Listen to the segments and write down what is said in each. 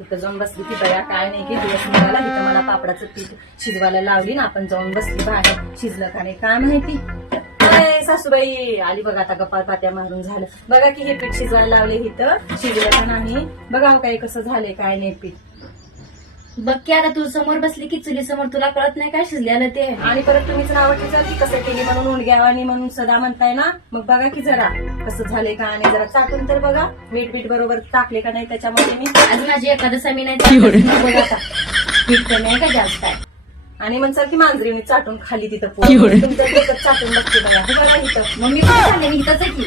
तिथं जाऊन बसली ती बया काय नाही की दिवस निघाला तिथं मला पापडाचं पीठ शिजवायला लावली ना आपण जाऊन बसली बाहेर. शिजलं का नाही काय माहिती? अरे सासूबाई आली बघा आता गप्पा पात्या मारून झालं. बघा की हे पीठ शिजवायला लावले इथं शिजलं का नाही? बघा हो काय कसं झालंय काय नाही पीठ. बघ की आता तू समोर बसली की चुली समोर तुला कळत नाही काय शिजलेलं ते. आणि परत तुम्हीच नाव ठेवाल की कसं केली म्हणून उंडग्यावानी म्हणून सदा म्हणताय ना? मग बघा की जरा कसं झालंय का आणि जरा चाटून तर बघा. मीठ बीठ बरोबर टाकले का नाही त्याच्यामध्ये मी. आज माझी एखादं मी नाही चालत. बघ आता. पीठ कमी आहे का जास्त आहे? आणि म्हणसाल की मांजरीने चाटून खाली तिथं पोरं. तुमचं डोकं चाटून बघते बघा. हे बघा इथं. मग मी चालले मी इथंच आहे की.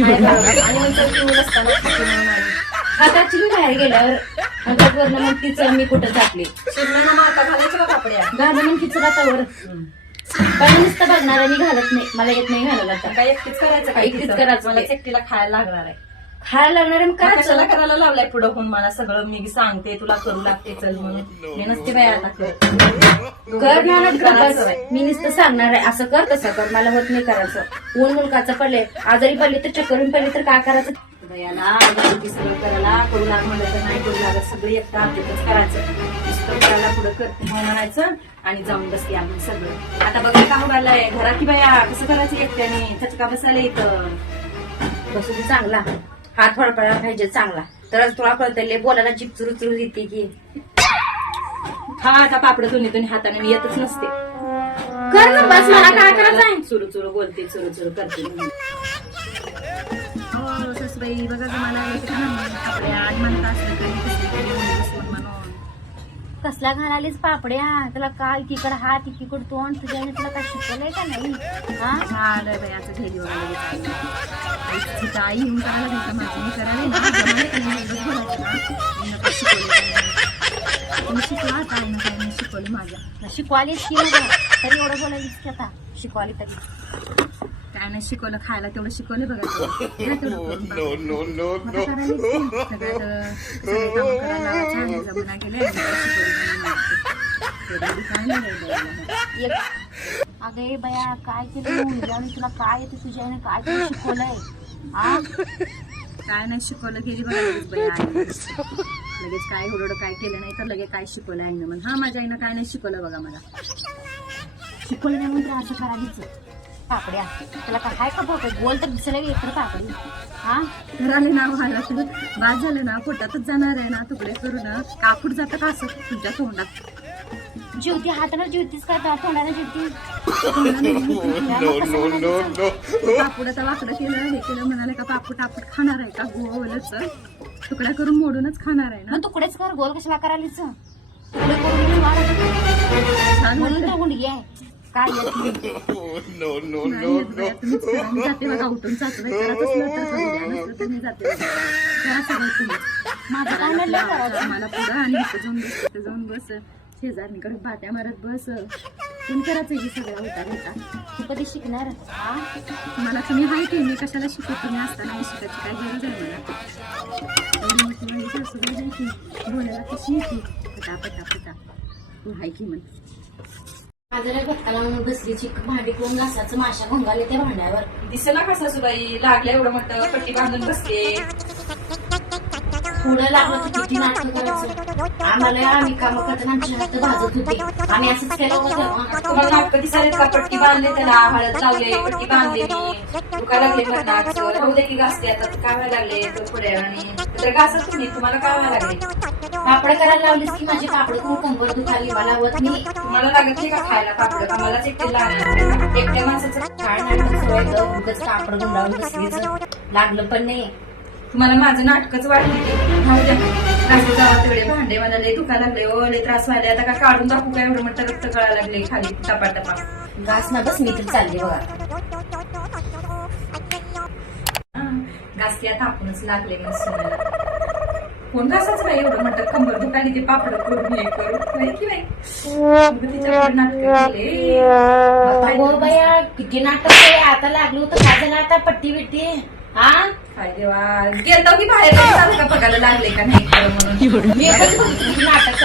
आणि म्हणसाल की मी नसताना हाताची मी बाहेर गेल्यावर हातात वरनं मग तिचं मी कुठं टाकली शिजलं ना मग आता घालायचं का कापड्या? घालून मग तिचं हातावर पण नुसतं बघणार आणि घालत नाही. मला येत नाही घालायला आता. काय एकटीच करायचं काय एकटीच? करायचं मला. एकटीला खायला लागणार आहे. खायला लागणार आहे मग काय कशाला करायला लावलाय पुढं होऊन मला सगळं? मी सांगते तुला करू लागते चल म्हणून मी नसते बाय आता करत. कर करायचं बाई. मी नुसतं सांगणार आहे. असं कर तसं कर. मला होत नाही करायचं. ऊन मुलकाचं पडले आजारी पडली तर चक्करून पडली तर काय करायचं? बयाला शेवटी सगळं करायला करू लाग म्हणलं तर नाही करू लागत सगळं एकटा आपल्यातच करायचं. करायला पुढं करते हो म्हणायचं आणि जाऊन बसते आपण सगळं. आता बघा का उभारलाय घरात की बया? कसं करायचं एकट्याने? चटका बसायला इथं. बसू दे चांगला. हात फडफडायला पाहिजे चांगला. तरच तुला कळतले बोलायला जीप चुरू चुरू देते की. हा आता पापड दोन्ही दोन्ही हाताने मी येतच नसते. कर ना बस मला काय करायचं आहे चुरू चुरू बोलते चुरू चुरू करते. सासूबाई बघा जमाला कसला घालालीस पापड्या तुला काय एकीकडे हात एकीकडे तोंड तुझ्या आईने तुला काय शिकवलंय का नाही हा झालं बयाचं घेरी वगैरे आई येऊन करायला देतं माझी मी करायला शिकवलं का आता आई काय शिकवलं माझ्या. शिकवालीस की नाही तरी एवढं बोलायलीस की? आता शिकवाली तरी. काय नाही शिकवलं खायला तेवढं शिकवलं बघा शिकवलं. अगे बया काय केलं तुला काय येते? तुझ्या आईने काय तुला शिकवलंय? काय नाही शिकवलं गेली बघा लगेच काय एवढं काय केलं नाही तर लगेच काय शिकवलं आईनं म्हणून हा माझ्या आईनं काय नाही शिकवलं बघा मला. शिकवलं नाही म्हणून तर असं करायचं पापड्या तुला काय का बोट बोल तर दिसलं एकतर पापडी हा? घराले ना व्हायला तर बाद झालं ना पोटातच जाणार आहे ना तुकडे करून कापूड जातं का असं? तुझ्या तोंडात. जेवती हाताला जेवतीस का तोंडाला जेवती कापूड आता वाकडं केलं हे केलं म्हणाले का पापूट टापूट खाणार आहे का? गोलच तुकड्या करून मोडूनच खाणार आहे ना? मग तुकडेच कर गोल कशाला करायलीच तुकडे करून वाढत छान म्हणून वाटतं. तर गुंडगी आहे. काय येत नाही. येत बाई, जाते बघा उठून सासूबाई करत असलं तर करू द्या, नसलं तर मी जाते बघा. करा सगळं तुम्ही. माझं काय नाही करायचं? मला पुढं आणि इथं जाऊन बस तिथं जाऊन बस. शेजारणीकडे मारत बस. कोण करायचं हे सगळं उतार होता. तू कधी शिकणार? हा मला तुम्ही हाय की मी कशाला शिकू? तुम्ही असताना मी शिकायची काय गरज आहे मला? सासूबाई बोलायला कशी येते पटा पटा पटा तू हाय की म्हण माझ्या भक्ताला म्हणून बसली चिक भांडी कोण घासाचं माशा घोंगाले त्या भांड्यावर. दिसेना का सासूबाई? लागलं एवढं मोठं पट्टी बांधून बसते पुढं लागलं तर किती नाटक करायचं? आम्हाला आम्ही काम करताना आमची हात भाजत होते. आम्ही असंच केलं होतं. तुम्हाला नाटकं दिसायला का? पट्टी बांधले त्याला हळद लावले पट्टी बांधले मी. दुखा लागले म्हणतात राहू दे की घासते आता काय लागले? पुढे आणि तर घासत तुम्ही तुम्हाला काय लागले? कापड करायला लावलीस की माझे कापड खूप कंबर दुखाली मला होत नाही. तुम्हाला लागत नाही का खायला कापड का मलाच एकटे लागले. एकट्या माणसाचं काय नाटक सवय गं, कापड गुंडावून बसलीच. लागलं पण नाही. तुम्हाला माझं नाटकच वाटली भांडे मला लय दुखा लागले ओ लय त्रास व्हायला. आता का काढून दाखवू काय? एवढं म्हणतं रक्त कळायला लागले खाली टपा टपा घास ना बस मी तर चालली बघा. घासते आता आपणच लागले कोण घासाच नाही एवढं म्हणतात? कंबर दुखाली ते पापड करून हे करून. की नाही बया किती नाटक आता लागलं होतं काय झालं आता पट्टी बिट्टी हा? काय देवा. गेलतो की बाहेर का बघायला लागले का नाही? म्हणून. नाटक